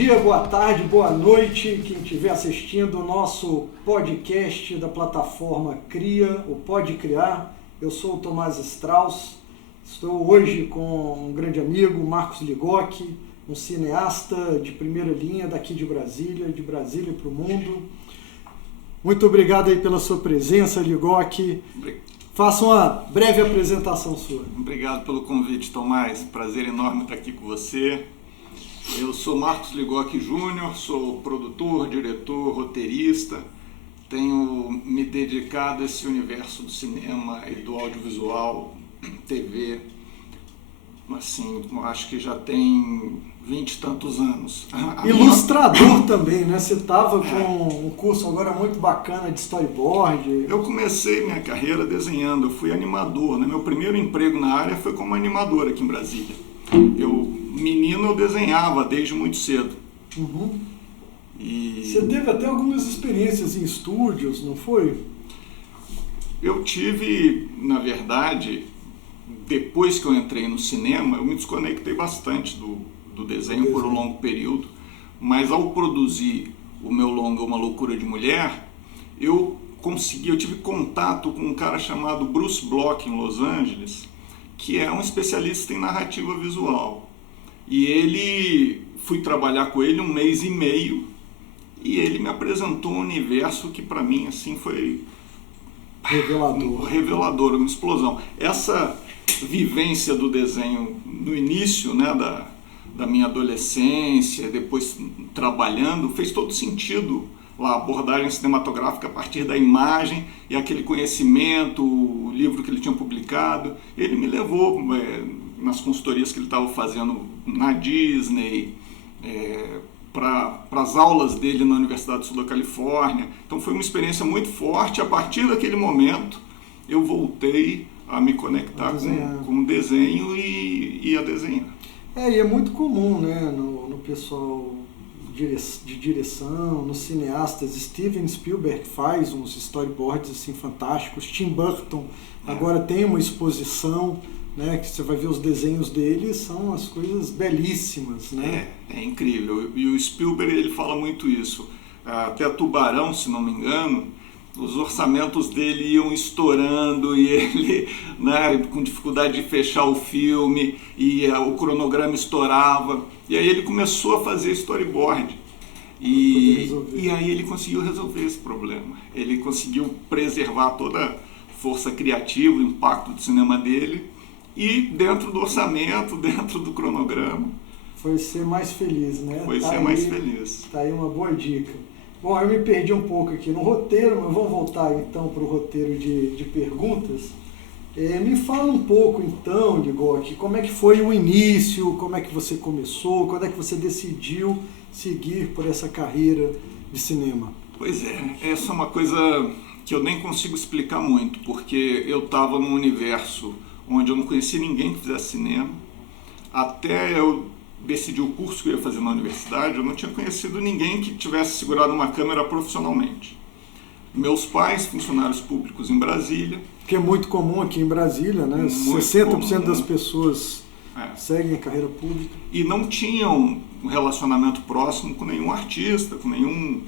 dia, boa tarde, boa noite, quem estiver assistindo o nosso podcast da plataforma Cria, o Pode Criar. Eu sou o Tomás Strauss, estou hoje com um grande amigo, Marcos Ligocchi, um cineasta de primeira linha daqui de Brasília para o mundo. Muito obrigado aí pela sua presença, Ligocchi. Faça uma breve apresentação sua. Obrigado pelo convite, Tomás. Prazer enorme estar aqui com você. Eu sou Marcos Ligocchi Júnior, sou produtor, diretor, roteirista. Tenho me dedicado a esse universo do cinema e do audiovisual, TV, assim, acho que já tem 20 e tantos anos. Ilustrador também, né? Você estava com um curso agora muito bacana de storyboard. Eu comecei minha carreira desenhando, eu fui animador, né? Meu primeiro emprego na área foi como animador aqui em Brasília. Menino, eu desenhava desde muito cedo. Uhum. E você teve até algumas experiências em estúdios, não foi? eu tive, na verdade, depois que eu entrei no cinema, eu me desconectei bastante do desenho por um longo período, mas ao produzir o meu longa Uma Loucura de Mulher, eu tive contato com um cara chamado Bruce Bloch em Los Angeles, que é um especialista em narrativa visual. E fui trabalhar com ele 1 mês e meio, e ele me apresentou um universo que para mim assim foi revelador, uma explosão. Essa vivência do desenho no início, né, da minha adolescência, depois trabalhando, fez todo sentido lá, a abordagem cinematográfica a partir da imagem e aquele conhecimento, o livro que ele tinha publicado. Ele me levou nas consultorias que ele estava fazendo na Disney, para as aulas dele na Universidade do Sul da Califórnia. Então foi uma experiência muito forte. A partir daquele momento eu voltei a me conectar com o desenho e a desenhar. E é muito comum, né, no pessoal de direção, nos cineastas. Steven Spielberg faz uns storyboards assim fantásticos. Tim Burton agora tem uma exposição, né, que você vai ver os desenhos dele, são as coisas belíssimas, né? É incrível. E o Spielberg, ele fala muito isso. Até Tubarão, se não me engano, os orçamentos dele iam estourando e ele, né, com dificuldade de fechar o filme, e o cronograma estourava. E aí ele começou a fazer storyboard. E aí ele conseguiu resolver esse problema. Ele conseguiu preservar toda a força criativa, o impacto do cinema dele, e dentro do orçamento, dentro do cronograma. Foi ser mais feliz, né? Mais feliz. Tá aí uma boa dica. Bom, eu me perdi um pouco aqui no roteiro, mas vamos voltar então para o roteiro de perguntas. Me fala um pouco então, Ligocchi, como é que foi o início, como é que você começou, quando é que você decidiu seguir por essa carreira de cinema? Pois é, essa é uma coisa que eu nem consigo explicar muito, porque eu estava num universo onde eu não conhecia ninguém que fizesse cinema. Até eu decidi o curso que eu ia fazer na universidade, eu não tinha conhecido ninguém que tivesse segurado uma câmera profissionalmente. Meus pais, funcionários públicos em Brasília. Que é muito comum aqui em Brasília, né? 60% das pessoas seguem a carreira pública. E não tinham um relacionamento próximo com nenhum artista, com nenhum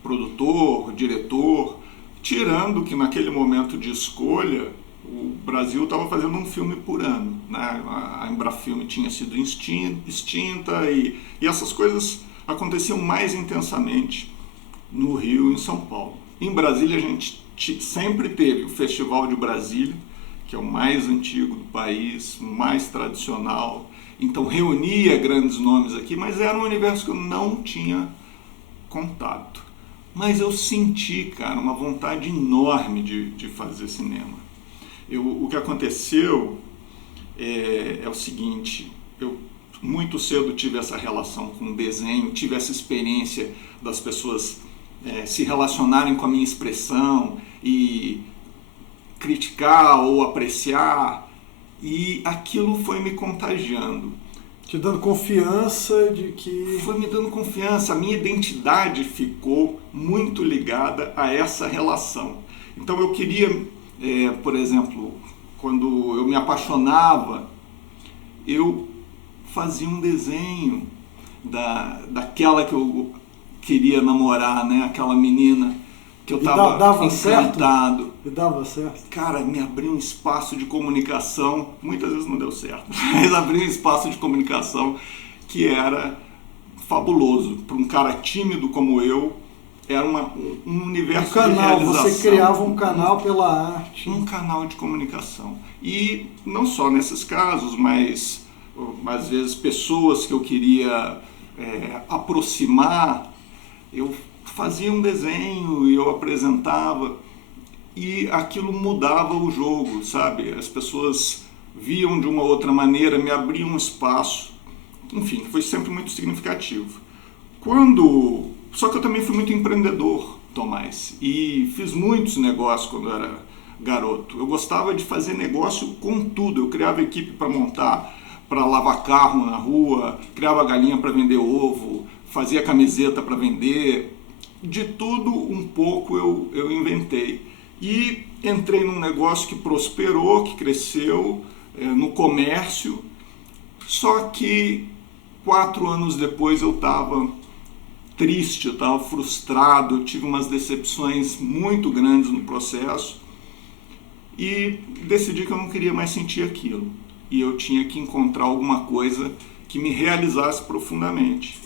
produtor, diretor, tirando que naquele momento de escolha o Brasil estava fazendo um filme por ano, né? A Embrafilme tinha sido extinta e essas coisas aconteciam mais intensamente no Rio e em São Paulo. Em Brasília a gente sempre teve o Festival de Brasília, que é o mais antigo do país, o mais tradicional, então reunia grandes nomes aqui, mas era um universo que eu não tinha contato. Mas eu senti, cara, uma vontade enorme de fazer cinema. O que aconteceu é o seguinte: eu muito cedo tive essa relação com o desenho, tive essa experiência das pessoas se relacionarem com a minha expressão e criticar ou apreciar, e aquilo foi me contagiando. Te dando confiança de que... Foi me dando confiança, a minha identidade ficou muito ligada a essa relação. Então eu queria, por exemplo, quando eu me apaixonava, eu fazia um desenho daquela que eu queria namorar, né? Aquela menina que eu estava dava encantado. Certo? E dava certo? Cara, me abriu um espaço de comunicação, muitas vezes não deu certo, mas abriu um espaço de comunicação que era fabuloso. Para um cara tímido como eu, era um universo de realização. Você criava um canal pela arte. Um canal de comunicação. E não só nesses casos, mas às vezes pessoas que eu queria aproximar, eu fazia um desenho e eu apresentava e aquilo mudava o jogo, sabe? As pessoas viam de uma outra maneira, me abriam um espaço. Enfim, foi sempre muito significativo. Só que eu também fui muito empreendedor, Tomás, e fiz muitos negócios quando eu era garoto. Eu gostava de fazer negócio com tudo. Eu criava equipe para montar, para lavar carro na rua, criava galinha para vender ovo, fazia camiseta para vender. De tudo um pouco eu inventei. E entrei num negócio que prosperou, que cresceu, no comércio. Só que 4 anos depois eu estava triste, eu estava frustrado, eu tive umas decepções muito grandes no processo e decidi que eu não queria mais sentir aquilo e eu tinha que encontrar alguma coisa que me realizasse profundamente.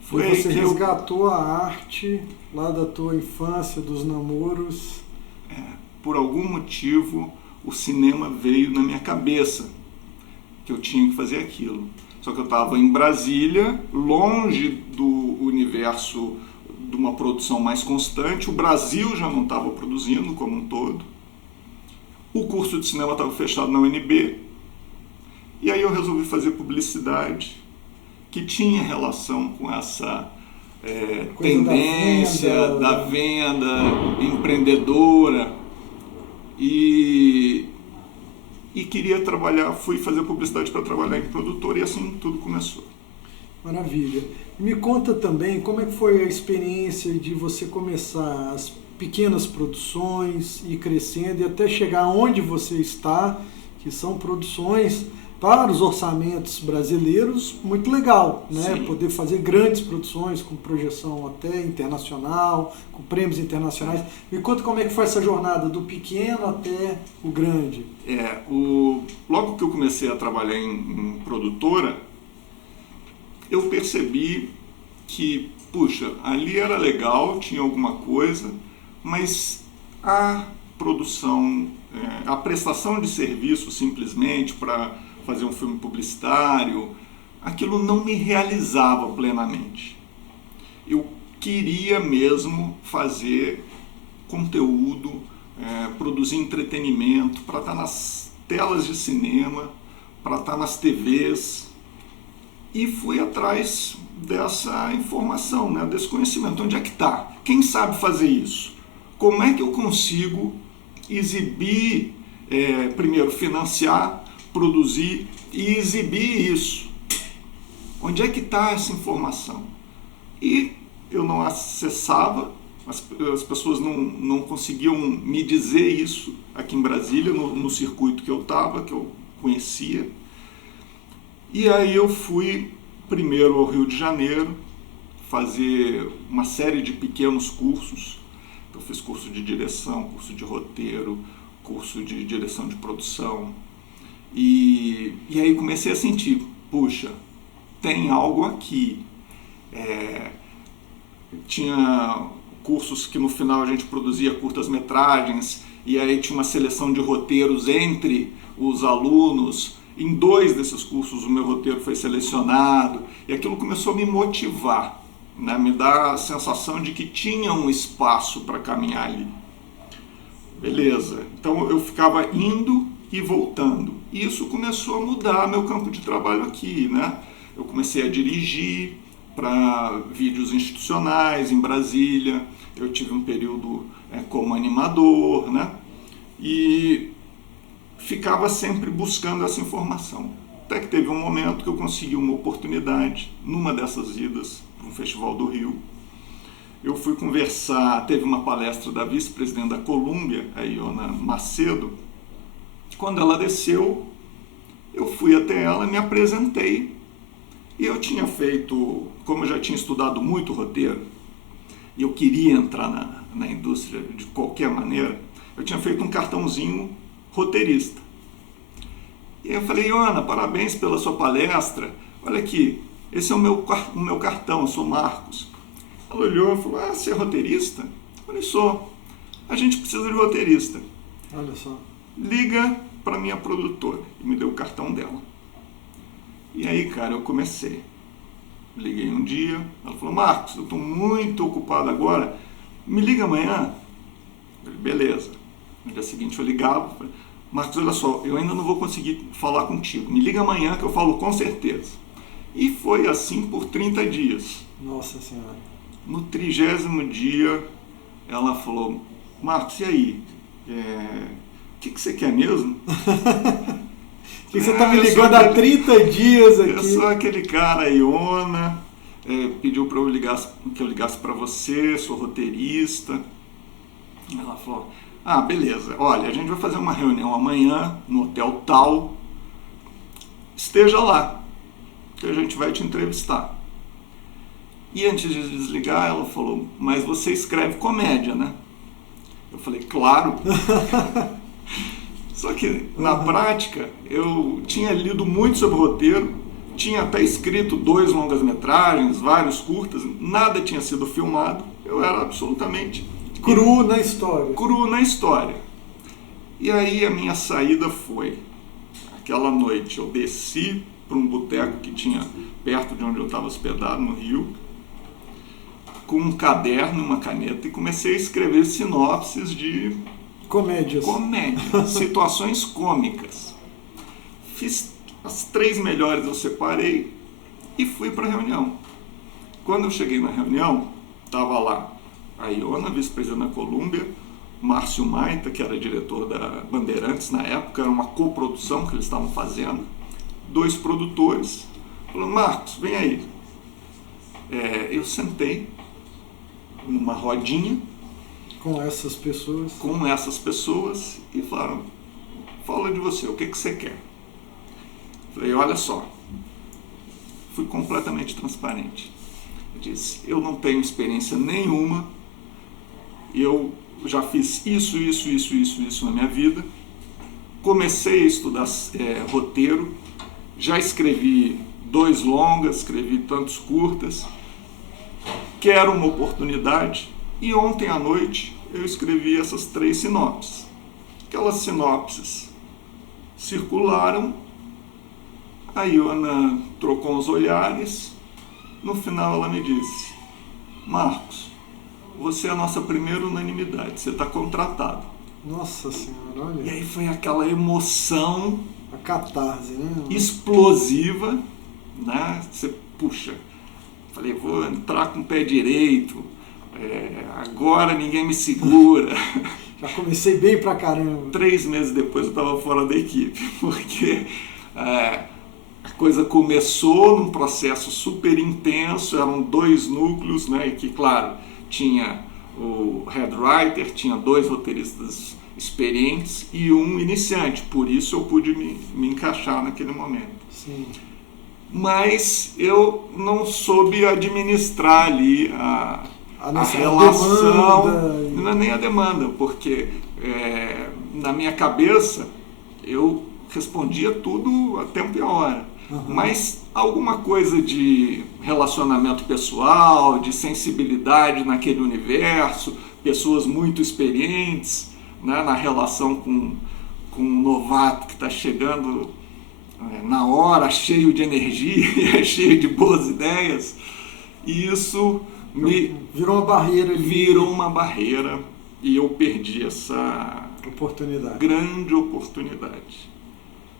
Foi você resgatou a arte lá da tua infância, dos namoros? Por algum motivo o cinema veio na minha cabeça que eu tinha que fazer aquilo. Só que eu estava em Brasília, longe do universo de uma produção mais constante. O Brasil já não estava produzindo como um todo. O curso de cinema estava fechado na UNB. E aí eu resolvi fazer publicidade, que tinha relação com essa tendência da venda empreendedora. E queria trabalhar, fui fazer publicidade para trabalhar em produtora e assim tudo começou. Maravilha. Me conta também como é que foi a experiência de você começar as pequenas produções, ir crescendo e até chegar onde você está, que são produções para os orçamentos brasileiros, muito legal, né? Sim. Poder fazer grandes produções com projeção até internacional, com prêmios internacionais. Me conta como é que foi essa jornada do pequeno até o grande. Logo que eu comecei a trabalhar em produtora, eu percebi que, puxa, ali era legal, tinha alguma coisa, mas a produção, a prestação de serviço simplesmente para fazer um filme publicitário, aquilo não me realizava plenamente. Eu queria mesmo fazer conteúdo, produzir entretenimento, para estar nas telas de cinema, para estar nas TVs. E fui atrás dessa informação, né, desse conhecimento. Onde é que está? Quem sabe fazer isso? Como é que eu consigo exibir, primeiro financiar, produzir e exibir isso? Onde é que está essa informação? E eu não acessava, as pessoas não conseguiam me dizer isso aqui em Brasília, no circuito que eu estava, que eu conhecia. E aí eu fui primeiro ao Rio de Janeiro fazer uma série de pequenos cursos. Eu fiz curso de direção, curso de roteiro, curso de direção de produção. E aí comecei a sentir, puxa, tem algo aqui. Tinha cursos que no final a gente produzia curtas-metragens, e aí tinha uma seleção de roteiros entre os alunos. Em 2 desses cursos o meu roteiro foi selecionado, e aquilo começou a me motivar, né? Me dar a sensação de que tinha um espaço para caminhar ali. Beleza, então eu ficava indo e voltando. Isso começou a mudar meu campo de trabalho aqui, né? Eu comecei a dirigir para vídeos institucionais em Brasília, eu tive um período como animador, né? E ficava sempre buscando essa informação. Até que teve um momento que eu consegui uma oportunidade, numa dessas idas para um festival do Rio. Eu fui conversar, teve uma palestra da vice-presidente da Colômbia, a Iona Macedo. Quando ela desceu, eu fui até ela, me apresentei. E eu tinha feito, como eu já tinha estudado muito roteiro, e eu queria entrar na indústria de qualquer maneira, eu tinha feito um cartãozinho roteirista. E aí eu falei, Iona, parabéns pela sua palestra, olha aqui, esse é o meu cartão, eu sou Marcos. Ela olhou e falou, você é roteirista? Eu falei, sou. A gente precisa de roteirista. Olha só. Liga para minha produtora. E me deu o cartão dela. E aí, cara, eu comecei. Liguei um dia, ela falou, Marcos, eu estou muito ocupado agora, me liga amanhã. Eu falei, beleza. No dia seguinte eu ligava, falei, Marcos, olha só, eu ainda não vou conseguir falar contigo, me liga amanhã que eu falo com certeza. E foi assim por 30 dias. Nossa Senhora. No 30º dia, ela falou, Marcos, e aí? O que você quer mesmo? Por que você está me ligando há 30 dias aqui? Eu sou aquele cara, Iona, pediu para que eu ligasse para você, sou roteirista. Ela falou, beleza, olha, a gente vai fazer uma reunião amanhã no hotel tal, esteja lá, que a gente vai te entrevistar. E antes de desligar, ela falou, mas você escreve comédia, né? Eu falei, claro. Só que, na prática, eu tinha lido muito sobre roteiro, tinha até escrito 2 longas-metragens, vários curtas, nada tinha sido filmado, eu era absolutamente... Cru na história. Cru na história. E aí a minha saída foi, aquela noite eu desci para um boteco que tinha perto de onde eu estava hospedado, no Rio, com um caderno e uma caneta e comecei a escrever sinopses de... Comédias. Situações cômicas. Fiz as 3 melhores, eu separei e fui para a reunião. Quando eu cheguei na reunião, estava lá a Iona, vice-presidente da Colômbia, Márcio Maita, que era diretor da Bandeirantes na época, era uma coprodução que eles estavam fazendo, 2 produtores. Falou, Marcos, vem aí. Eu sentei numa rodinha com essas pessoas e falaram, fala de você, o que você quer? Falei, olha só, fui completamente transparente. Eu disse, eu não tenho experiência nenhuma, eu já fiz isso na minha vida, comecei a estudar roteiro, já escrevi 2 longas, escrevi tantos curtas, quero uma oportunidade. E ontem à noite eu escrevi essas 3 sinopses. Aquelas sinopses circularam, a Iona trocou os olhares, no final ela me disse, Marcos, você é a nossa primeira unanimidade, você está contratado. Nossa Senhora, olha. E aí foi aquela emoção... A catarse, né? Explosiva, né? Você, puxa, falei, vou entrar com o pé direito, agora ninguém me segura. Já comecei bem pra caramba. 3 meses depois eu estava fora da equipe, porque a coisa começou num processo super intenso, eram 2 núcleos, né? E que, claro, tinha o head writer, tinha 2 roteiristas experientes e um iniciante, por isso eu pude me encaixar naquele momento. Sim. Mas eu não soube administrar ali a relação, não é nem a demanda, porque na minha cabeça eu respondia tudo a tempo e a hora, mas alguma coisa de relacionamento pessoal, de sensibilidade naquele universo, pessoas muito experientes, né, na relação com um novato que está chegando na hora, cheio de energia, cheio de boas ideias, e isso virou uma barreira ali. Virou uma barreira e eu perdi essa grande oportunidade.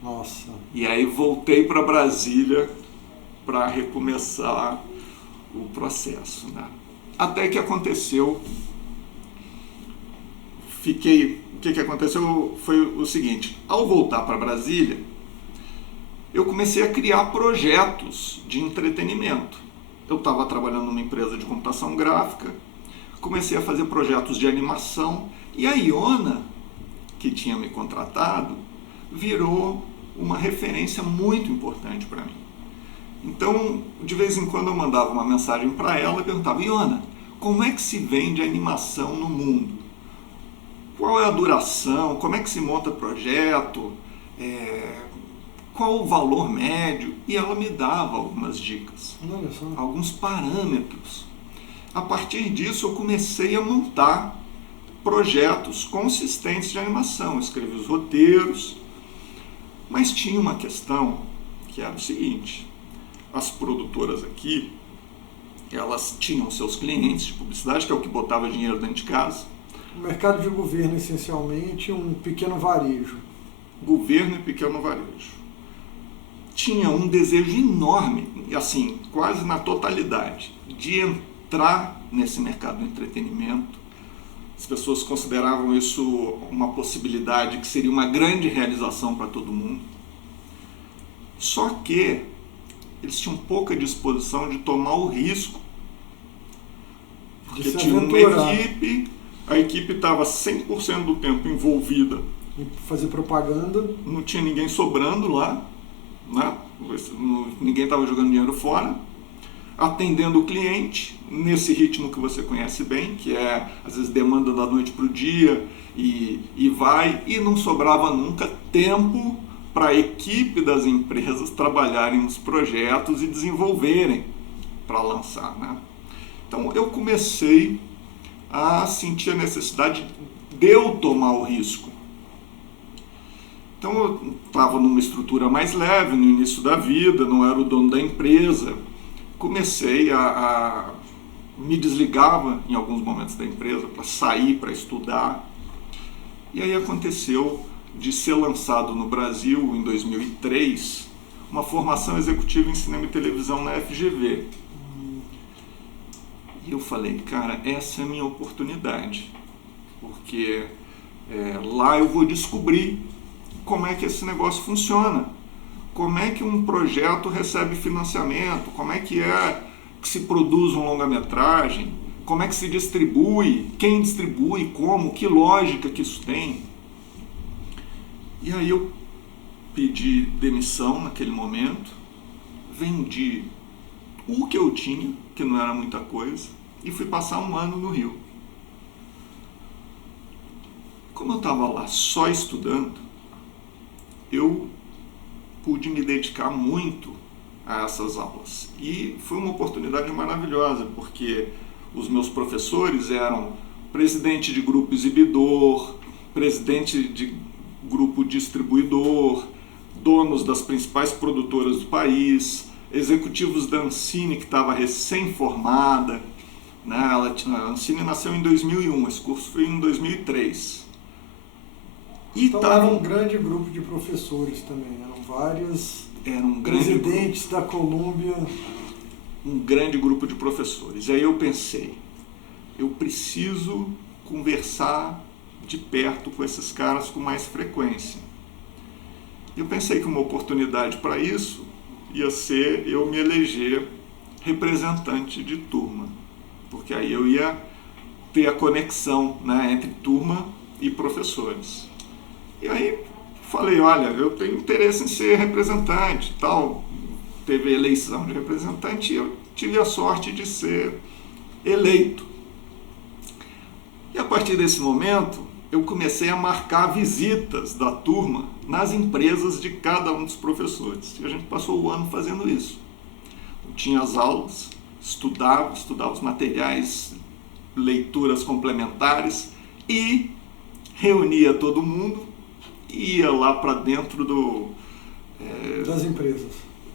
Nossa. E aí voltei para Brasília para recomeçar o processo, né? Até que aconteceu, o que aconteceu foi o seguinte, ao voltar para Brasília, eu comecei a criar projetos de entretenimento. Eu estava trabalhando numa empresa de computação gráfica, comecei a fazer projetos de animação e a Iona, que tinha me contratado, virou uma referência muito importante para mim. Então, de vez em quando eu mandava uma mensagem para ela e perguntava: Iona, como é que se vende animação no mundo? Qual é a duração? Como é que se monta projeto? Qual o valor médio? E ela me dava algumas dicas, alguns parâmetros. A partir disso, eu comecei a montar projetos consistentes de animação, escrevi os roteiros, mas tinha uma questão que era o seguinte: as produtoras aqui, elas tinham seus clientes de publicidade, que é o que botava dinheiro dentro de casa. O mercado de governo, essencialmente, um pequeno varejo. Governo e pequeno varejo. Tinha um desejo enorme, assim, quase na totalidade, de entrar nesse mercado do entretenimento. As pessoas consideravam isso uma possibilidade que seria uma grande realização para todo mundo. Só que eles tinham pouca disposição de tomar o risco. Porque tinha uma equipe, a equipe estava 100% do tempo envolvida. Fazer propaganda. Não tinha ninguém sobrando lá, né? Ninguém estava jogando dinheiro fora. Atendendo o cliente nesse ritmo que você conhece bem, que é às vezes demanda da noite para o dia e vai, e não sobrava nunca tempo para a equipe das empresas trabalharem nos projetos e desenvolverem para lançar, né? Então eu comecei a sentir a necessidade de eu tomar o risco. Então eu estava numa estrutura mais leve no início da vida, não era o dono da empresa. Comecei a me desligava em alguns momentos da empresa para sair, para estudar. E aí aconteceu de ser lançado no Brasil, em 2003, uma formação executiva em cinema e televisão na FGV. E eu falei, cara, essa é a minha oportunidade, porque lá eu vou descobrir como é que esse negócio funciona. Como é que um projeto recebe financiamento? Como é que se produz um longa-metragem? Como é que se distribui? Quem distribui? Como? Que lógica que isso tem? E aí eu pedi demissão naquele momento, vendi o que eu tinha, que não era muita coisa, e fui passar um ano no Rio. Como eu estava lá só estudando, eu pude me dedicar muito a essas aulas. E foi uma oportunidade maravilhosa, porque os meus professores eram presidente de grupo exibidor, presidente de grupo distribuidor, donos das principais produtoras do país, executivos da Ancine, que estava recém-formada, né? A Ancine nasceu em 2001, esse curso foi em 2003. Então era um grande grupo de professores também, eram vários presidentes da Colômbia. Um grande grupo de professores. E aí eu pensei, eu preciso conversar de perto com esses caras com mais frequência. Eu pensei que uma oportunidade para isso ia ser eu me eleger representante de turma, porque aí eu ia ter a conexão, né, entre turma e professores. E aí falei, olha, eu tenho interesse em ser representante, tal. Teve eleição de representante e eu tive a sorte de ser eleito. E a partir desse momento, eu comecei a marcar visitas da turma nas empresas de cada um dos professores. E a gente passou o ano fazendo isso. Eu tinha as aulas, estudava os materiais, leituras complementares e reunia todo mundo, ia lá para dentro das empresas,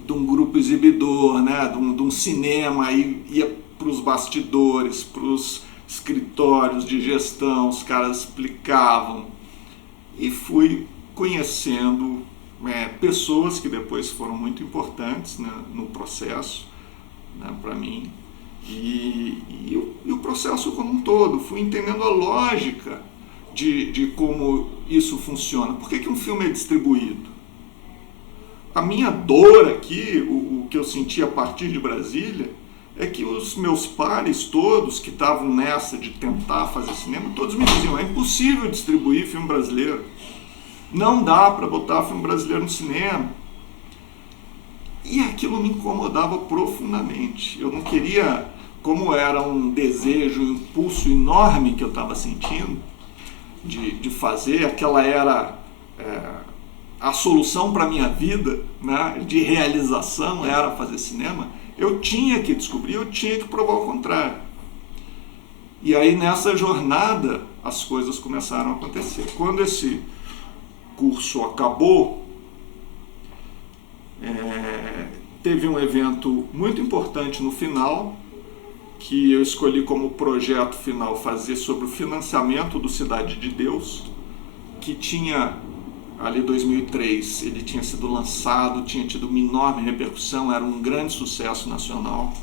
de um grupo exibidor, né, de um cinema, ia para os bastidores, para os escritórios de gestão, os caras explicavam, e fui conhecendo pessoas que depois foram muito importantes, né, no processo, né, para mim, e o processo como um todo, fui entendendo a lógica de como isso funciona. Por que um filme é distribuído? A minha dor aqui, o que eu senti a partir de Brasília, é que os meus pares todos que estavam nessa de tentar fazer cinema, todos me diziam, é impossível distribuir filme brasileiro. Não dá para botar filme brasileiro no cinema. E aquilo me incomodava profundamente. Eu não queria, como era um desejo, um impulso enorme que eu estava sentindo de fazer, aquela era a solução para a minha vida, né, de realização, era fazer cinema, eu tinha que descobrir, eu tinha que provar o contrário. E aí nessa jornada as coisas começaram a acontecer. Quando esse curso acabou, teve um evento muito importante no final, que eu escolhi como projeto final fazer sobre o financiamento do Cidade de Deus, que tinha, ali 2003, ele tinha sido lançado, tinha tido uma enorme repercussão, era um grande sucesso nacional.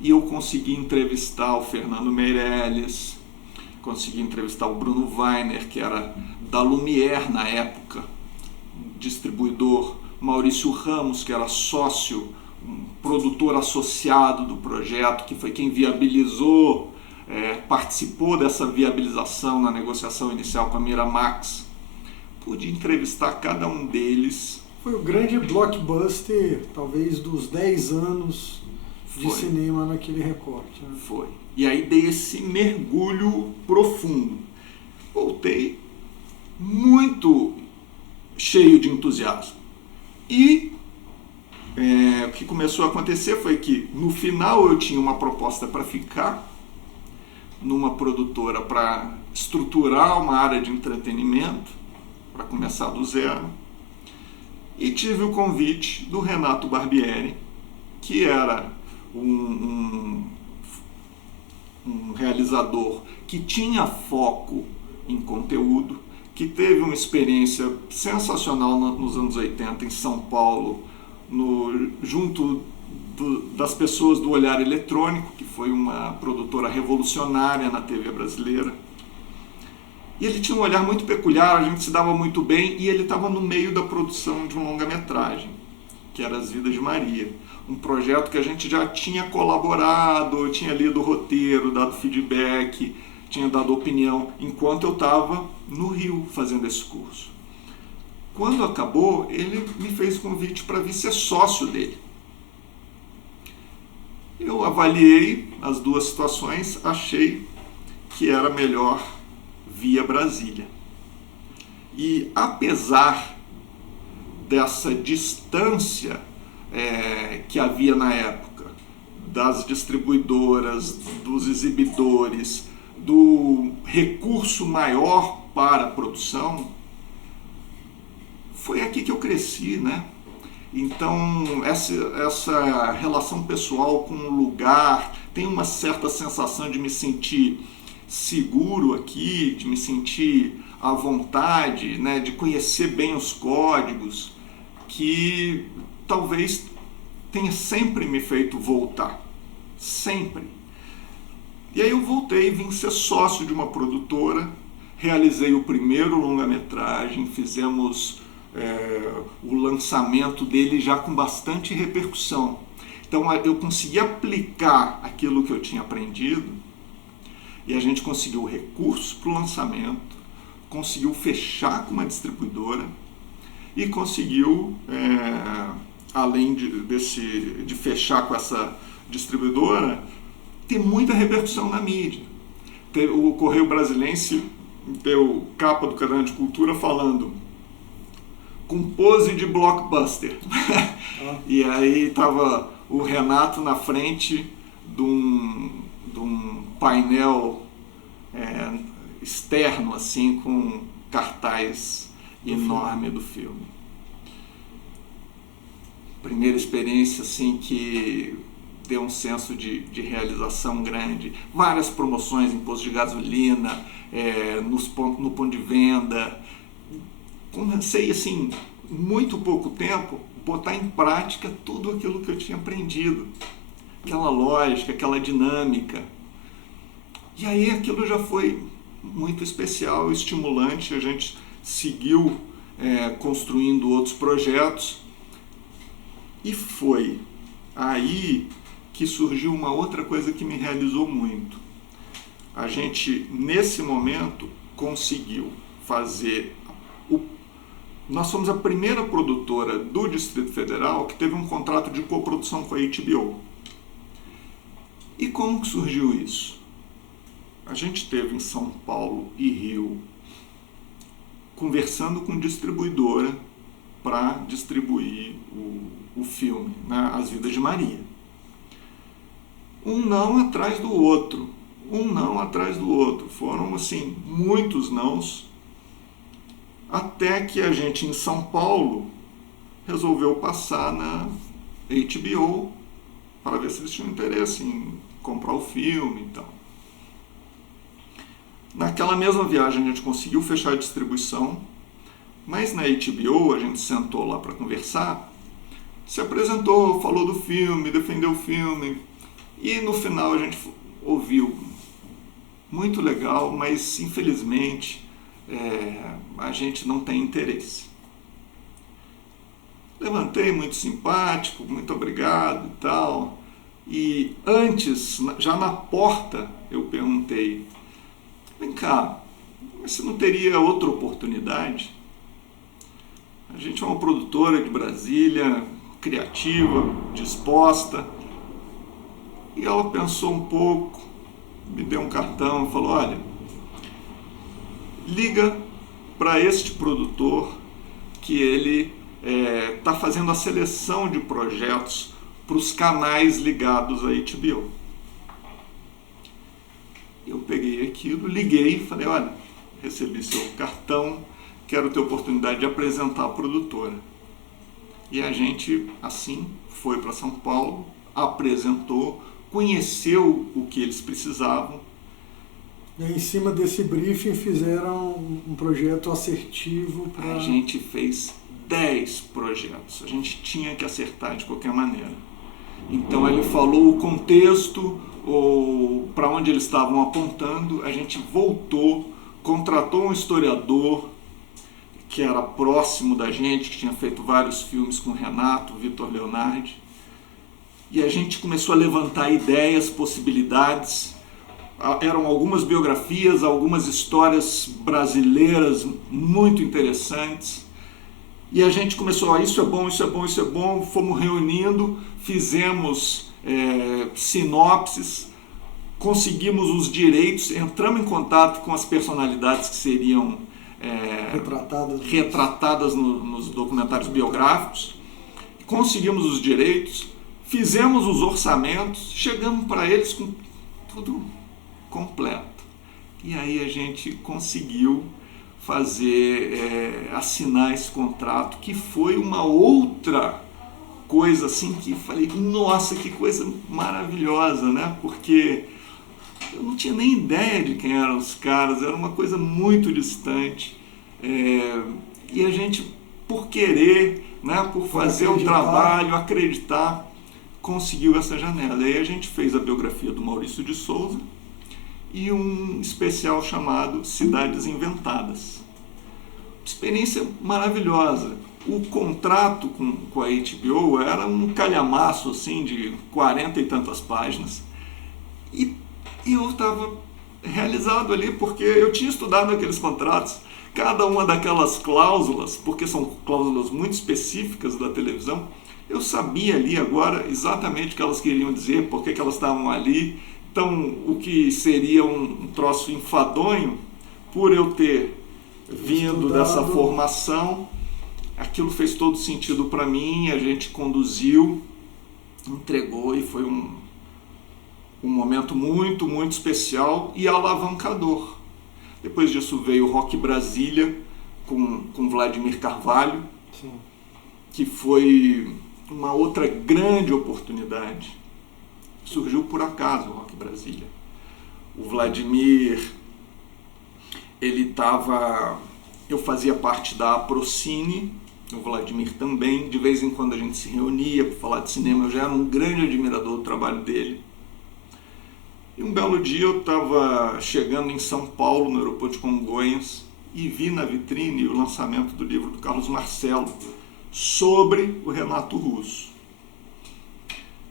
E eu consegui entrevistar o Fernando Meirelles, consegui entrevistar o Bruno Weiner, que era da Lumière na época, distribuidor, Maurício Ramos, que era sócio, um produtor associado do projeto, que foi quem viabilizou, participou dessa viabilização na negociação inicial com a Miramax. Pude entrevistar cada um deles. Foi o grande blockbuster, talvez, dos 10 anos de cinema naquele recorte. Né? Foi. E aí dei esse mergulho profundo. Voltei muito cheio de entusiasmo. E o que começou a acontecer foi que no final eu tinha uma proposta para ficar numa produtora para estruturar uma área de entretenimento, para começar do zero. E tive o convite do Renato Barbieri, que era um realizador que tinha foco em conteúdo, que teve uma experiência sensacional nos anos 80 em São Paulo, junto das pessoas do Olhar Eletrônico, que foi uma produtora revolucionária na TV brasileira. E ele tinha um olhar muito peculiar, a gente se dava muito bem, e ele estava no meio da produção de um longa-metragem, que era As Vidas de Maria. Um projeto que a gente já tinha colaborado, tinha lido o roteiro, dado feedback, tinha dado opinião, enquanto eu estava no Rio fazendo esse curso. Quando acabou, ele me fez convite para vir ser sócio dele. Eu avaliei as duas situações, achei que era melhor via Brasília. E apesar dessa distância que havia na época, das distribuidoras, dos exibidores, do recurso maior para a produção, foi aqui que eu cresci, né? Então, essa relação pessoal com o lugar, tem uma certa sensação de me sentir seguro aqui, de me sentir à vontade, né? De conhecer bem os códigos, que talvez tenha sempre me feito voltar. Sempre. E aí eu voltei, vim ser sócio de uma produtora, realizei o primeiro longa-metragem, fizemos o lançamento dele já com bastante repercussão. Então eu consegui aplicar aquilo que eu tinha aprendido e a gente conseguiu recursos para o lançamento, conseguiu fechar com uma distribuidora e conseguiu, além de fechar com essa distribuidora, ter muita repercussão na mídia. O Correio Brasilense deu capa do Caderno de Cultura falando com pose de blockbuster. E aí estava o Renato na frente de um painel externo, assim, com cartaz enorme do filme. Primeira experiência assim que deu um senso de realização grande. Várias promoções em postos de gasolina, no ponto de venda. Comecei, assim, muito pouco tempo, botar em prática tudo aquilo que eu tinha aprendido. Aquela lógica, aquela dinâmica. E aí aquilo já foi muito especial, estimulante. A gente seguiu construindo outros projetos. E foi aí que surgiu uma outra coisa que me realizou muito. A gente, nesse momento, conseguiu fazer nós fomos a primeira produtora do Distrito Federal que teve um contrato de coprodução com a HBO. E como que surgiu isso? A gente teve em São Paulo e Rio conversando com distribuidora para distribuir o filme, né, As Vidas de Maria. Um não atrás do outro, um não atrás do outro. Foram, assim, muitos nãos, até que a gente, em São Paulo, resolveu passar na HBO para ver se eles tinham interesse em comprar o filme e tal. Naquela mesma viagem a gente conseguiu fechar a distribuição, mas na HBO a gente sentou lá para conversar, se apresentou, falou do filme, defendeu o filme, e no final a gente ouviu, muito legal, mas infelizmente a gente não tem interesse. Levantei, muito simpático, muito obrigado e tal, e antes, já na porta, eu perguntei: vem cá, mas você não teria outra oportunidade? A gente é uma produtora de Brasília, criativa, disposta. E ela pensou um pouco, me deu um cartão e falou: olha, liga para este produtor que ele está fazendo a seleção de projetos para os canais ligados à HBO. Eu peguei aquilo, liguei e falei: olha, recebi seu cartão, quero ter a oportunidade de apresentar a produtora. E a gente, assim, foi para São Paulo, apresentou, conheceu o que eles precisavam. E aí, em cima desse briefing, fizeram um projeto assertivo para... A gente fez 10 projetos, a gente tinha que acertar de qualquer maneira. Então ele falou o contexto, para onde eles estavam apontando, a gente voltou, contratou um historiador que era próximo da gente, que tinha feito vários filmes com Renato, Vitor Leonardi, e a gente começou a levantar ideias, possibilidades. Eram algumas biografias, algumas histórias brasileiras muito interessantes, e a gente começou: isso é bom, isso é bom, isso é bom. Fomos reunindo, fizemos sinopses, conseguimos os direitos, entramos em contato com as personalidades que seriam retratadas nos documentários biográficos, conseguimos os direitos, fizemos os orçamentos, chegamos para eles com tudo completo. E aí a gente conseguiu assinar esse contrato, que foi uma outra coisa assim que falei: nossa, que coisa maravilhosa, né? Porque eu não tinha nem ideia de quem eram os caras, era uma coisa muito distante. E a gente, por querer, né, por fazer o trabalho, acreditar, conseguiu essa janela. E aí a gente fez a biografia do Maurício de Souza e um especial chamado Cidades Inventadas. Experiência maravilhosa. O contrato com a HBO era um calhamaço assim, de 40 e tantas páginas. E eu estava realizado ali, porque eu tinha estudado aqueles contratos, cada uma daquelas cláusulas, porque são cláusulas muito específicas da televisão. Eu sabia ali agora exatamente o que elas queriam dizer, por que elas estavam ali. Então, o que seria um troço enfadonho, por eu ter vindo dessa formação, aquilo fez todo sentido para mim. A gente conduziu, entregou, e foi um momento muito, muito especial e alavancador. Depois disso veio o Rock Brasília com Vladimir Carvalho. Sim. Que foi uma outra grande oportunidade. Surgiu por acaso o Rock Brasília. O Vladimir, eu fazia parte da Aprocine, o Vladimir também. De vez em quando a gente se reunia para falar de cinema. Eu já era um grande admirador do trabalho dele. E um belo dia eu estava chegando em São Paulo, no aeroporto de Congonhas, e vi na vitrine o lançamento do livro do Carlos Marcelo sobre o Renato Russo.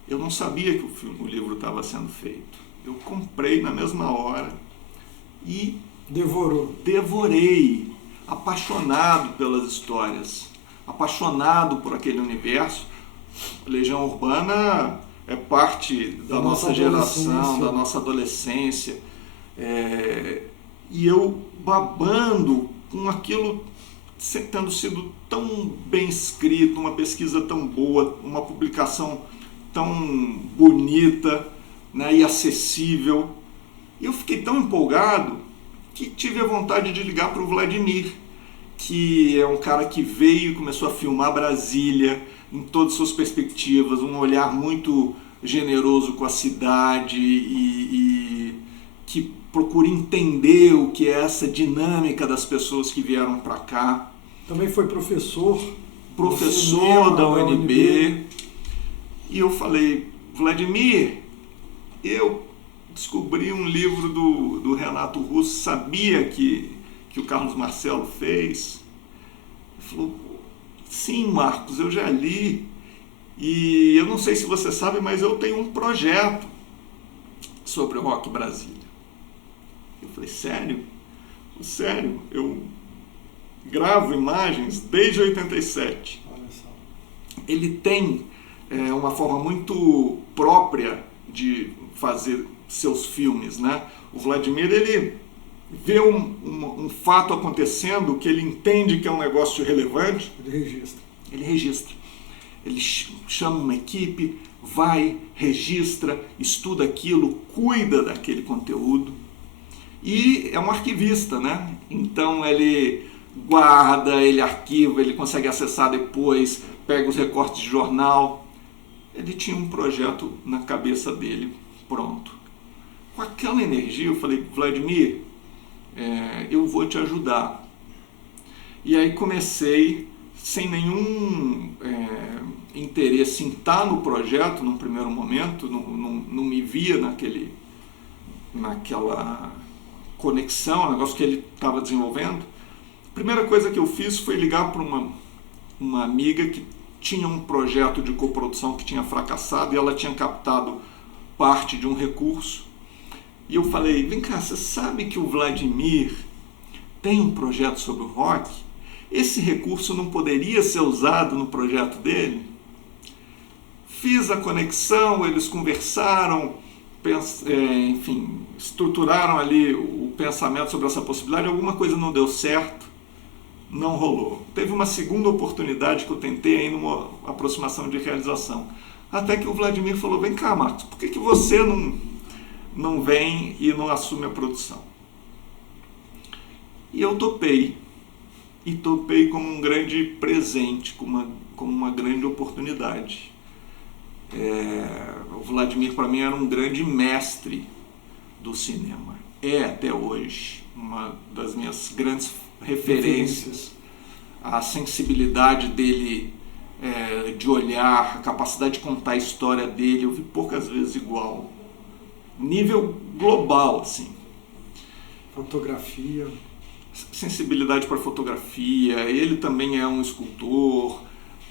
Eu não sabia que o livro estava sendo feito. Eu comprei na mesma hora e devorei. apaixonado pelas histórias, apaixonado por aquele universo. Legião Urbana é parte da nossa geração, da nossa adolescência. E eu babando com aquilo tendo sido tão bem escrito, uma pesquisa tão boa, uma publicação tão bonita, né, e acessível. E eu fiquei tão empolgado que tive a vontade de ligar para o Vladimir, que é um cara que veio e começou a filmar Brasília em todas as suas perspectivas, um olhar muito generoso com a cidade e que procura entender o que é essa dinâmica das pessoas que vieram para cá. Também foi professor da UNB. E eu falei, Vladimir, eu descobri um livro do Renato Russo, sabia que o Carlos Marcelo fez. Ele falou, sim, Marcos, eu já li. E eu não sei se você sabe, mas eu tenho um projeto sobre o Rock Brasília. Eu falei, sério? Sério, eu gravo imagens desde 87. Olha só. Ele tem uma forma muito própria de fazer seus filmes, né? O Vladimir, ele vê um fato acontecendo que ele entende que é um negócio relevante. Ele registra. Ele chama uma equipe, vai, registra, estuda aquilo, cuida daquele conteúdo. E é um arquivista, né? Então ele guarda, ele arquiva, ele consegue acessar depois, pega os recortes de jornal. Ele tinha um projeto na cabeça dele, pronto. Com aquela energia eu falei, Vladimir, eu vou te ajudar. E aí comecei, sem nenhum interesse em estar no projeto num primeiro momento, não me via naquela conexão, negócio que ele estava desenvolvendo. A primeira coisa que eu fiz foi ligar para uma amiga que tinha um projeto de coprodução que tinha fracassado e ela tinha captado parte de um recurso. E eu falei, vem cá, você sabe que o Vladimir tem um projeto sobre o rock? Esse recurso não poderia ser usado no projeto dele? Fiz a conexão, eles conversaram, enfim, estruturaram ali o pensamento sobre essa possibilidade, alguma coisa não deu certo, não rolou. Teve uma segunda oportunidade que eu tentei aí numa aproximação de realização. Até que o Vladimir falou, vem cá, Marcos, por que você não vem e não assume a produção? E eu topei. E topei como um grande presente, como uma grande oportunidade. O Vladimir, para mim, era um grande mestre do cinema. É, até hoje, uma das minhas grandes referências. A sensibilidade dele de olhar, a capacidade de contar a história dele, eu vi poucas vezes igual. Nível global, assim. Fotografia. Sensibilidade para fotografia, ele também é um escultor,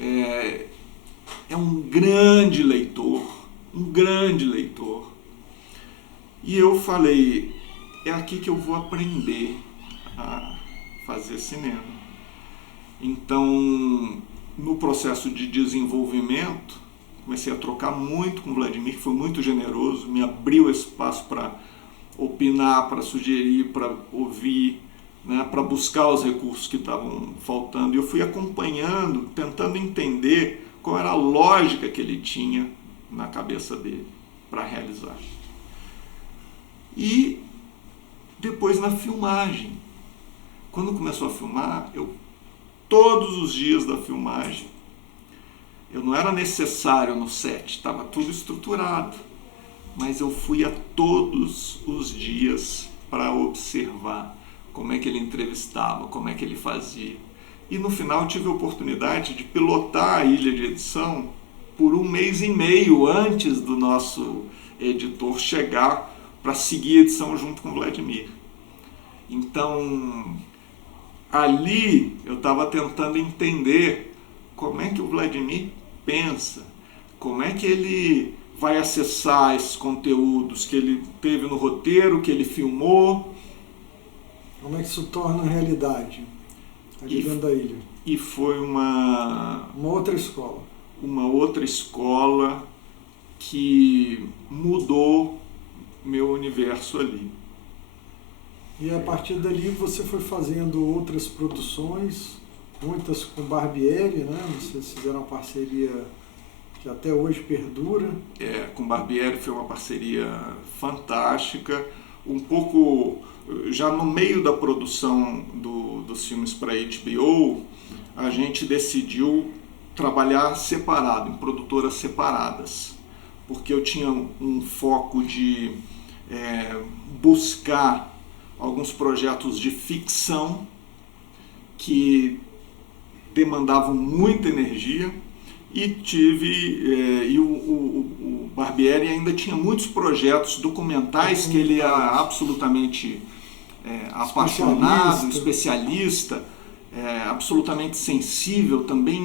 é um grande leitor, E eu falei, é aqui que eu vou aprender a fazer cinema. Então, no processo de desenvolvimento, comecei a trocar muito com o Vladimir, que foi muito generoso, me abriu espaço para opinar, para sugerir, para ouvir, né, para buscar os recursos que estavam faltando. E eu fui acompanhando, tentando entender qual era a lógica que ele tinha na cabeça dele para realizar. E depois na filmagem. Quando começou a filmar, todos os dias da filmagem, eu não era necessário no set, estava tudo estruturado, mas eu fui a todos os dias para observar como é que ele entrevistava, como é que ele fazia. E no final tive a oportunidade de pilotar a ilha de edição por 1 mês e meio antes do nosso editor chegar para seguir a edição junto com o Vladimir. Então, ali eu estava tentando entender como é que o Vladimir pensa, como é que ele vai acessar esses conteúdos que ele teve no roteiro, que ele filmou. Como é que isso torna realidade? Ali dentro da ilha. E foi uma outra escola. Uma outra escola que mudou meu universo ali. E a partir dali você foi fazendo outras produções, muitas com Barbieri, né? Vocês fizeram uma parceria que até hoje perdura. Com Barbieri foi uma parceria fantástica. Um pouco já no meio da produção dos filmes para HBO, a gente decidiu trabalhar separado, em produtoras separadas, porque eu tinha um foco de buscar alguns projetos de ficção que demandavam muita energia e o Barbieri ainda tinha muitos projetos documentais que ele era absolutamente apaixonado, especialista, absolutamente sensível, também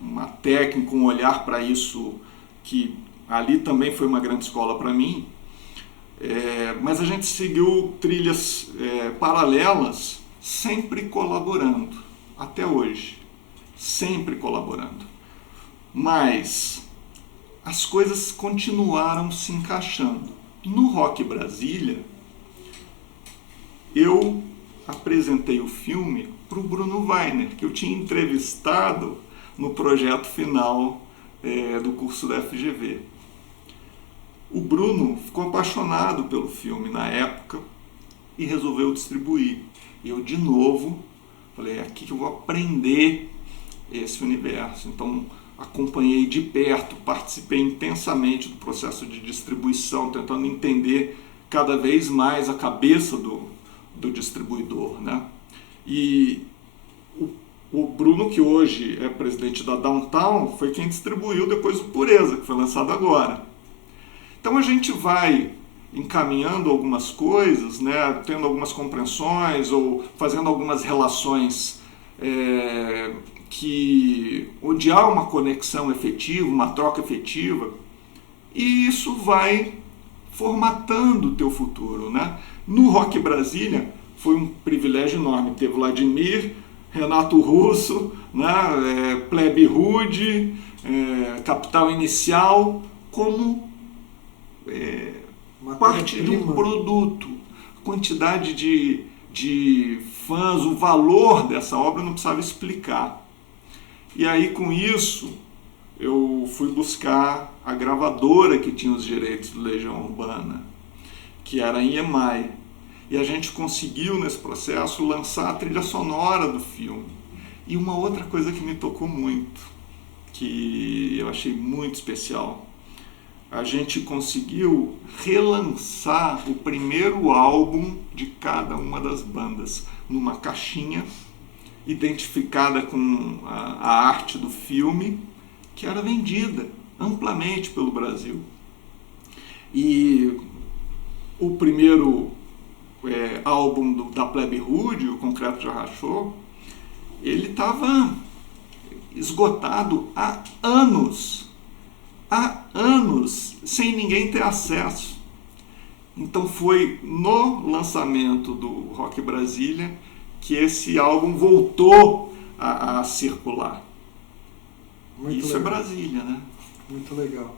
uma técnica, um olhar para isso que ali também foi uma grande escola para mim. Mas a gente seguiu trilhas paralelas, sempre colaborando, até hoje, sempre colaborando. Mas as coisas continuaram se encaixando. No Rock Brasília, eu apresentei o filme para o Bruno Weiner, que eu tinha entrevistado no projeto final do curso da FGV. O Bruno ficou apaixonado pelo filme na época e resolveu distribuir. E eu, de novo, falei, é aqui que eu vou aprender esse universo. Então, acompanhei de perto, participei intensamente do processo de distribuição, tentando entender cada vez mais a cabeça do distribuidor, né? E o Bruno, que hoje é presidente da Downtown, foi quem distribuiu depois o Pureza, que foi lançado agora. Então a gente vai encaminhando algumas coisas, né, tendo algumas compreensões ou fazendo algumas relações onde há uma conexão efetiva, uma troca efetiva, e isso vai formatando o teu futuro, né? No Rock Brasília foi um privilégio enorme ter Vladimir, Renato Russo, né, Plebe Rude, Capital Inicial, como parte de um produto. A quantidade de fãs, o valor dessa obra eu não precisava explicar. E aí, com isso, eu fui buscar a gravadora que tinha os direitos do Legião Urbana, que era a EMI. E a gente conseguiu, nesse processo, lançar a trilha sonora do filme. E uma outra coisa que me tocou muito, que eu achei muito especial, a gente conseguiu relançar o primeiro álbum de cada uma das bandas numa caixinha, identificada com a arte do filme, que era vendida amplamente pelo Brasil. E o primeiro álbum da Plebe Rude, o Concreto Já Rachou, ele estava esgotado há anos, sem ninguém ter acesso. Então foi no lançamento do Rock Brasília que esse álbum voltou a circular. Muito Isso legal. É Brasília, né? Muito legal.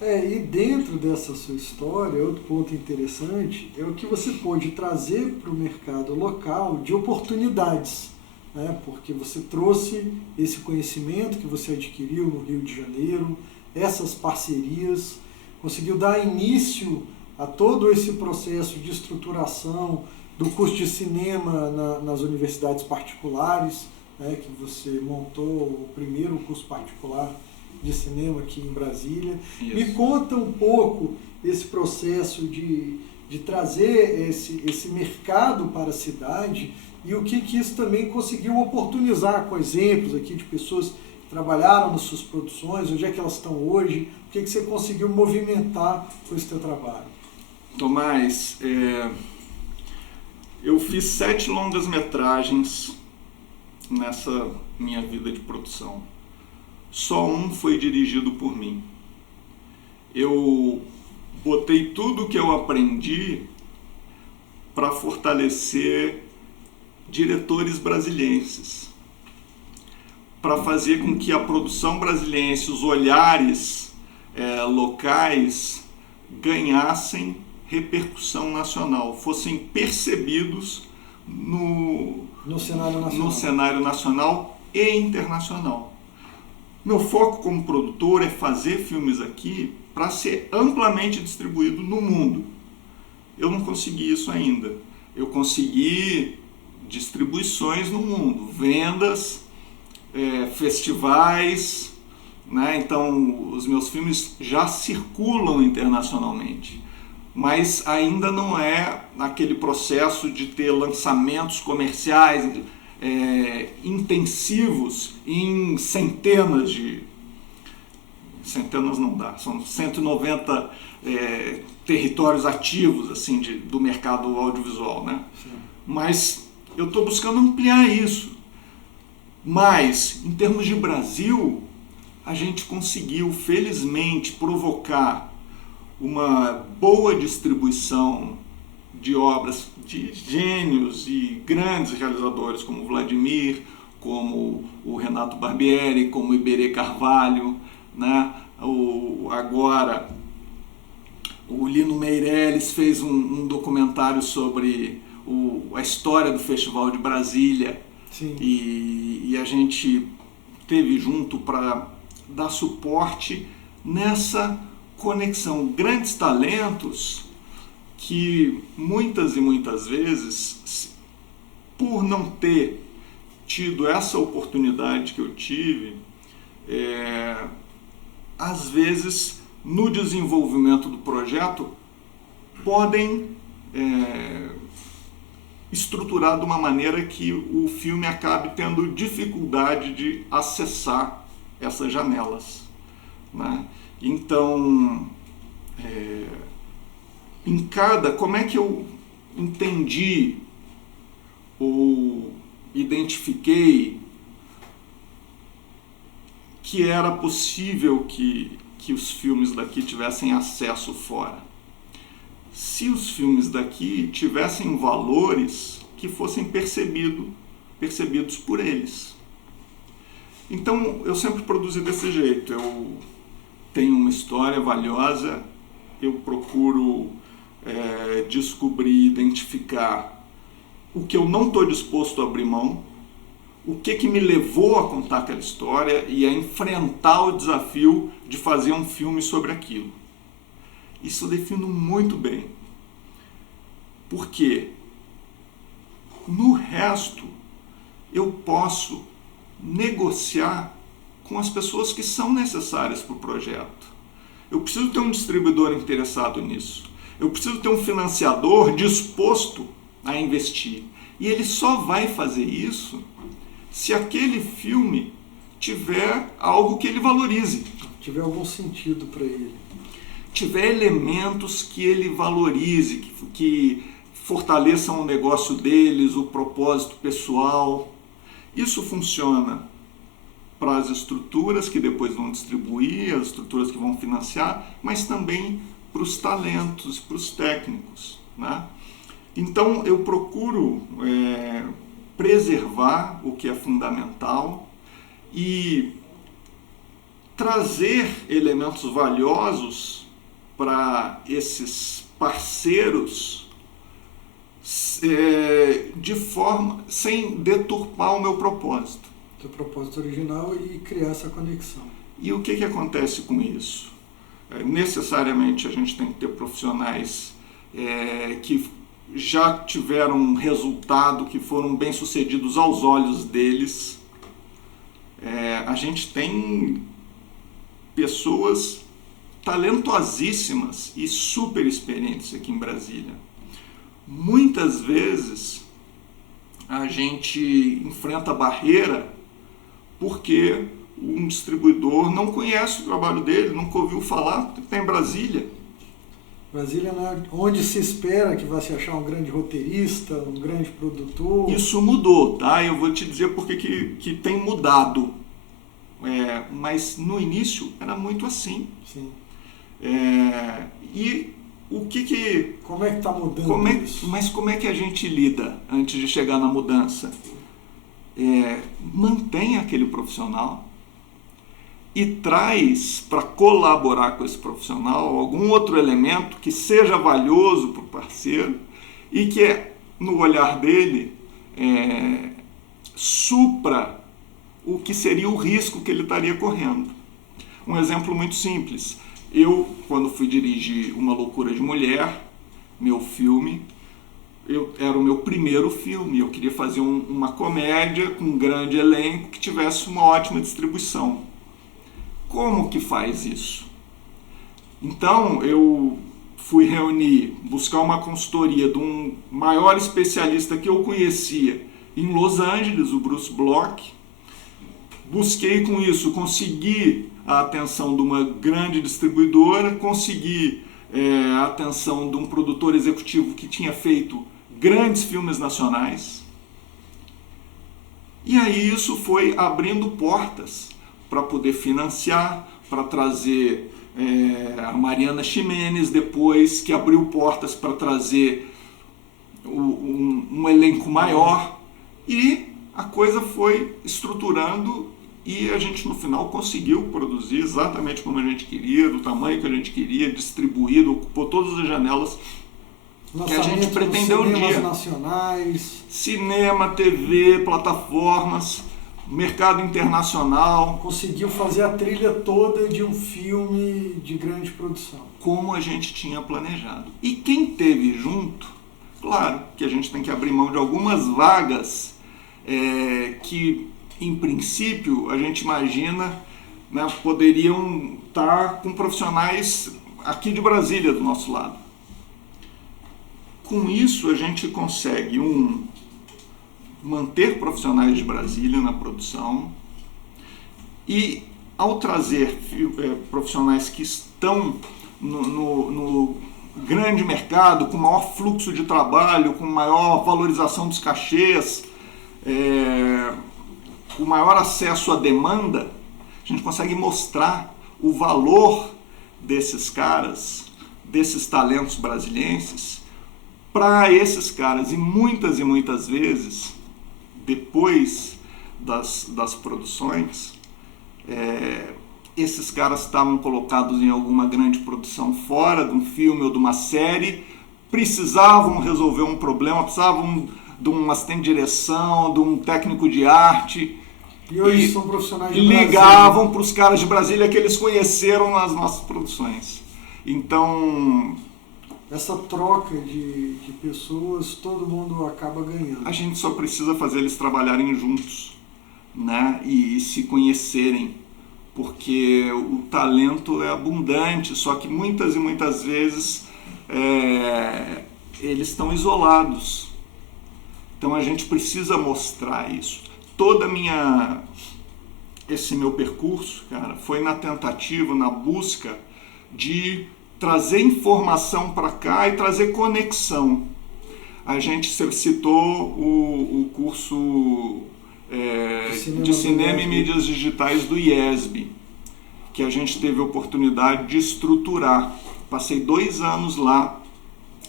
E dentro dessa sua história, outro ponto interessante é o que você pôde trazer para o mercado local de oportunidades, né? Porque você trouxe esse conhecimento que você adquiriu no Rio de Janeiro, essas parcerias, conseguiu dar início a todo esse processo de estruturação do curso de cinema nas universidades particulares, né, que você montou o primeiro curso particular de cinema aqui em Brasília. Isso. Me conta um pouco esse processo de trazer esse mercado para a cidade e o que isso também conseguiu oportunizar, com exemplos aqui de pessoas que trabalharam nas suas produções, onde é que elas estão hoje, o que você conseguiu movimentar com esse teu trabalho. Tomás, eu fiz 7 longas-metragens nessa minha vida de produção. Só um foi dirigido por mim. Eu botei tudo que eu aprendi para fortalecer diretores brasilienses, para fazer com que a produção brasiliense, os olhares locais ganhassem repercussão nacional, fossem percebidos no cenário nacional e internacional. Meu foco como produtor é fazer filmes aqui para ser amplamente distribuído no mundo. Eu não consegui isso ainda. Eu consegui distribuições no mundo, vendas, festivais, né? Então os meus filmes já circulam internacionalmente, mas ainda não é aquele processo de ter lançamentos comerciais intensivos em centenas não dá, são 190 territórios ativos assim, do mercado audiovisual, né? Sim. Mas eu estou buscando ampliar isso. Mas, em termos de Brasil, a gente conseguiu, felizmente, provocar uma boa distribuição de obras de gênios e grandes realizadores como Vladimir, como o Renato Barbieri, como o Iberê Carvalho, né? Agora o Lino Meirelles fez um documentário sobre a história do Festival de Brasília. Sim. E a gente teve junto para dar suporte nessa conexão. Grandes talentos que muitas e muitas vezes, por não ter tido essa oportunidade que eu tive, às vezes no desenvolvimento do projeto podem estruturar de uma maneira que o filme acabe tendo dificuldade de acessar essas janelas, né? Então, como é que eu entendi ou identifiquei que era possível que os filmes daqui tivessem acesso fora? Se os filmes daqui tivessem valores que fossem percebidos por eles. Então, eu sempre produzi desse jeito. Eu tenho uma história valiosa, eu procuro descobrir, identificar o que eu não estou disposto a abrir mão, o que me levou a contar aquela história e a enfrentar o desafio de fazer um filme sobre aquilo. Isso eu defino muito bem. Porque no resto eu posso negociar com as pessoas que são necessárias para o projeto. Eu preciso ter um distribuidor interessado nisso. Eu preciso ter um financiador disposto a investir. E ele só vai fazer isso se aquele filme tiver algo que ele valorize. Tiver algum sentido para ele. Tiver elementos que ele valorize, que fortaleçam o negócio deles, o propósito pessoal. Isso funciona para as estruturas que depois vão distribuir, as estruturas que vão financiar, mas também para os talentos, para os técnicos, né? Então eu procuro preservar o que é fundamental e trazer elementos valiosos para esses parceiros de forma sem deturpar o meu propósito. Seu propósito original e criar essa conexão. E o que acontece com isso? Necessariamente a gente tem que ter profissionais que já tiveram um resultado, que foram bem-sucedidos aos olhos deles. A gente tem pessoas talentosíssimas e super experientes aqui em Brasília. Muitas vezes a gente enfrenta barreira porque um distribuidor não conhece o trabalho dele, nunca ouviu falar, porque está em Brasília. Brasília não é onde se espera que vai se achar um grande roteirista, um grande produtor. Isso mudou, tá? Eu vou te dizer porque que tem mudado. Mas no início era muito assim. Sim. E Como é que está mudando isso? Mas como é que a gente lida antes de chegar na mudança? Mantém aquele profissional e traz para colaborar com esse profissional algum outro elemento que seja valioso para o parceiro e que, no olhar dele, supra o que seria o risco que ele estaria correndo. Um exemplo muito simples. Eu, quando fui dirigir Uma Loucura de Mulher, meu filme, era o meu primeiro filme. Eu queria fazer uma comédia com um grande elenco que tivesse uma ótima distribuição. Como que faz isso? Então, eu fui buscar uma consultoria de um maior especialista que eu conhecia em Los Angeles, o Bruce Bloch. Busquei com isso, consegui a atenção de uma grande distribuidora, consegui a atenção de um produtor executivo que tinha feito grandes filmes nacionais. E aí isso foi abrindo portas para poder financiar, para trazer a Mariana Ximenes depois, que abriu portas para trazer um elenco maior, e a coisa foi estruturando e a gente no final conseguiu produzir exatamente como a gente queria, do tamanho que a gente queria, distribuído, ocupou todas as janelas que a gente pretendeu um dia. Nacionais. Cinema, TV, plataformas, mercado internacional. Conseguiu fazer a trilha toda de um filme de grande produção. Como a gente tinha planejado. E quem teve junto, claro que a gente tem que abrir mão de algumas vagas que, em princípio, a gente imagina, né, poderiam estar com profissionais aqui de Brasília do nosso lado. Com isso, a gente consegue manter profissionais de Brasília na produção e, ao trazer profissionais que estão no grande mercado, com maior fluxo de trabalho, com maior valorização dos cachês, com maior acesso à demanda, a gente consegue mostrar o valor desses caras, desses talentos brasilienses, para esses caras. E muitas vezes, depois das produções, esses caras estavam colocados em alguma grande produção fora de um filme ou de uma série, precisavam resolver um problema, precisavam de um assistente de direção, de um técnico de arte. E hoje são profissionais de Brasília. Ligavam para os caras de Brasília que eles conheceram nas nossas produções. Então, essa troca de pessoas, todo mundo acaba ganhando. A gente só precisa fazer eles trabalharem juntos, né? E se conhecerem, porque o talento é abundante, só que muitas vezes eles estão isolados. Então a gente precisa mostrar isso. Esse meu percurso, cara, foi na tentativa, na busca de trazer informação para cá e trazer conexão. A gente citou o curso de cinema e mídias digitais do IESB, que a gente teve a oportunidade de estruturar. Passei 2 anos lá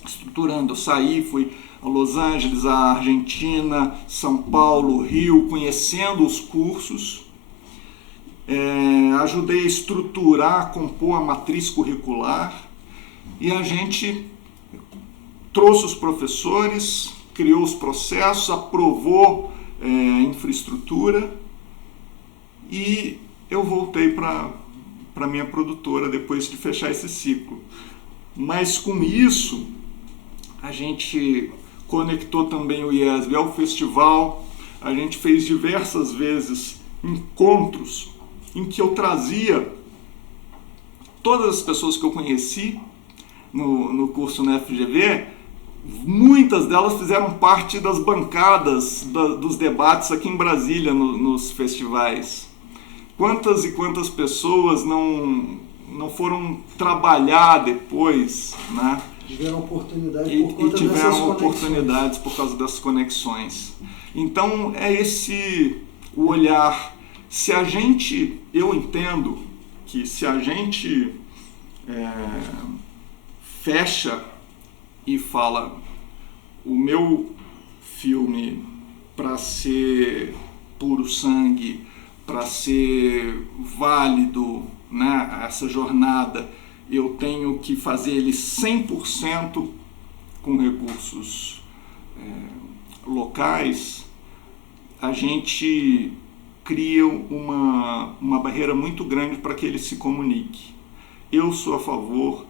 estruturando. Eu saí, fui a Los Angeles, a Argentina, São Paulo, Rio, conhecendo os cursos. Ajudei a estruturar, compor a matriz curricular, e a gente trouxe os professores, criou os processos, aprovou a infraestrutura, e eu voltei para a minha produtora depois de fechar esse ciclo. Mas com isso, a gente conectou também o IESB ao festival, a gente fez diversas vezes encontros em que eu trazia todas as pessoas que eu conheci no curso na FGV. Muitas delas fizeram parte das bancadas dos debates aqui em Brasília, nos festivais. Quantas e quantas pessoas não foram trabalhar depois, né? Tiveram oportunidade e tiveram oportunidades por causa das conexões. Então é esse o olhar. Eu entendo que se a gente fecha e fala: o meu filme, para ser puro sangue, para ser válido, né, essa jornada, eu tenho que fazer ele 100% com recursos locais. A gente cria uma barreira muito grande para que ele se comunique. Eu sou a favor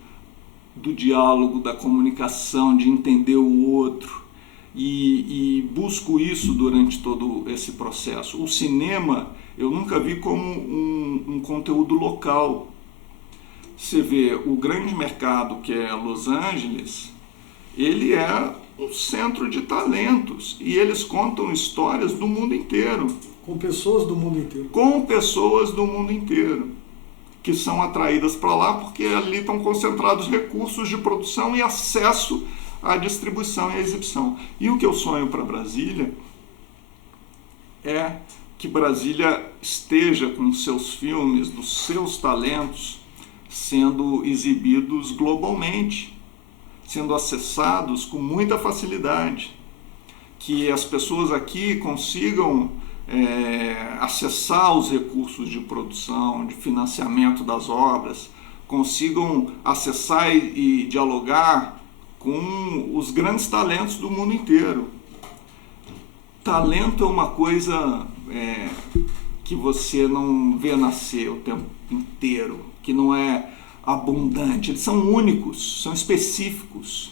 do diálogo, da comunicação, de entender o outro, e busco isso durante todo esse processo. O cinema eu nunca vi como um conteúdo local. Você vê, o grande mercado que é Los Angeles, ele é um centro de talentos, e eles contam histórias do mundo inteiro. Com pessoas do mundo inteiro. Com pessoas do mundo inteiro, que são atraídas para lá porque ali estão concentrados recursos de produção e acesso à distribuição e à exibição. E o que eu sonho para Brasília é que Brasília esteja com seus filmes, dos seus talentos, sendo exibidos globalmente, sendo acessados com muita facilidade, que as pessoas aqui consigam acessar os recursos de produção, de financiamento das obras, consigam acessar e dialogar com os grandes talentos do mundo inteiro. Talento é uma coisa que você não vê nascer o tempo inteiro, que não é abundante. Eles são únicos, são específicos.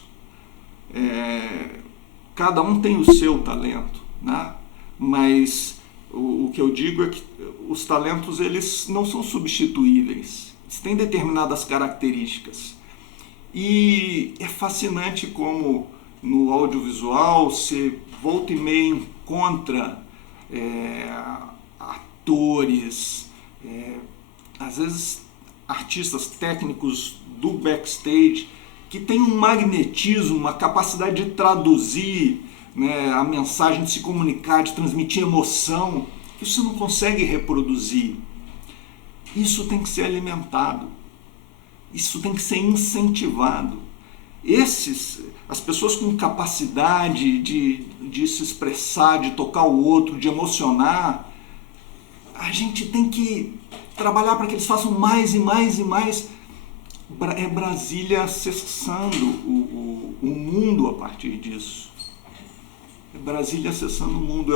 Cada um tem o seu talento, né? Mas o que eu digo é que os talentos, eles não são substituíveis. Eles têm determinadas características. E é fascinante como no audiovisual você volta e meia encontra atores, às vezes artistas técnicos do backstage, que têm um magnetismo, uma capacidade de traduzir, né, a mensagem, de se comunicar, de transmitir emoção, que você não consegue reproduzir. Isso tem que ser alimentado, isso tem que ser incentivado. As pessoas com capacidade de se expressar, de tocar o outro, de emocionar, a gente tem que trabalhar para que eles façam mais e mais e mais. É Brasília acessando o mundo a partir disso. É Brasília acessando o mundo.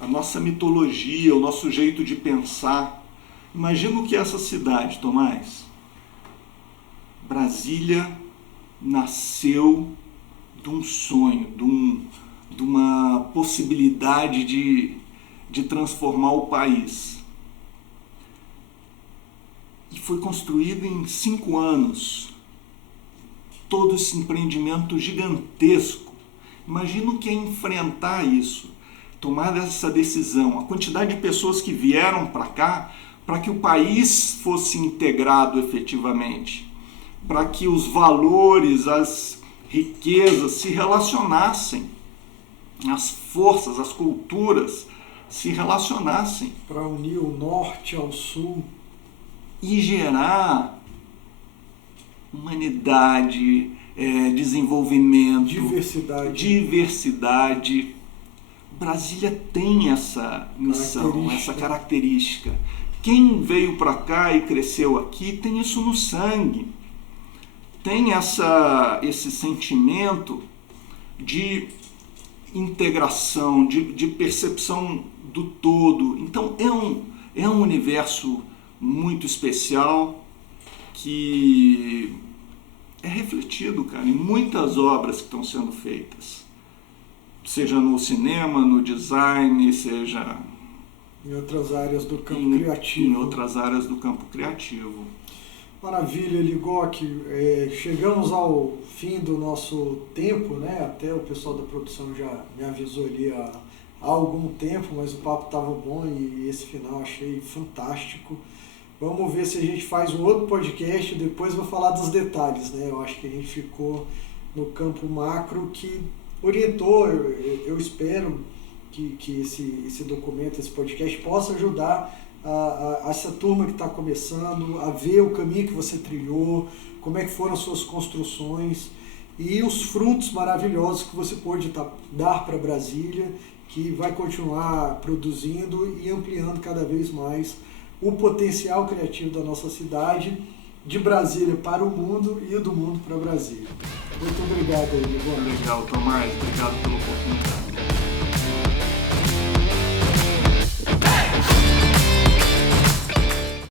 A nossa mitologia, o nosso jeito de pensar. Imagina o que é essa cidade, Tomás. Brasília nasceu de um sonho, de uma possibilidade de transformar o país. E foi construído em 5 anos. Todo esse empreendimento gigantesco. Imagina o que é enfrentar isso, tomar essa decisão, a quantidade de pessoas que vieram para cá para que o país fosse integrado efetivamente, para que os valores, as riquezas se relacionassem, as forças, as culturas se relacionassem. Para unir o norte ao sul. E gerar humanidade, desenvolvimento, diversidade. Brasília tem essa missão, essa característica. Quem veio para cá e cresceu aqui tem isso no sangue. Tem esse sentimento de integração, de percepção do todo. Então é um universo muito especial que é refletido, cara, em muitas obras que estão sendo feitas, seja no cinema, no design, seja em outras áreas do campo criativo. Em outras áreas do campo criativo. Maravilha, Ligoc. Chegamos ao fim do nosso tempo, né? Até o pessoal da produção já me avisou ali há algum tempo, mas o papo estava bom e esse final achei fantástico. Vamos ver se a gente faz um outro podcast e depois vou falar dos detalhes, né? Eu acho que a gente ficou no campo macro que orientou, eu espero que esse documento, esse podcast possa ajudar a essa turma que está começando, a ver o caminho que você trilhou, como é que foram as suas construções e os frutos maravilhosos que você pôde dar para Brasília, que vai continuar produzindo e ampliando cada vez mais o potencial criativo da nossa cidade, de Brasília para o mundo e do mundo para Brasília. Muito obrigado aí, Livone. Legal, Tomás. Obrigado pela oportunidade.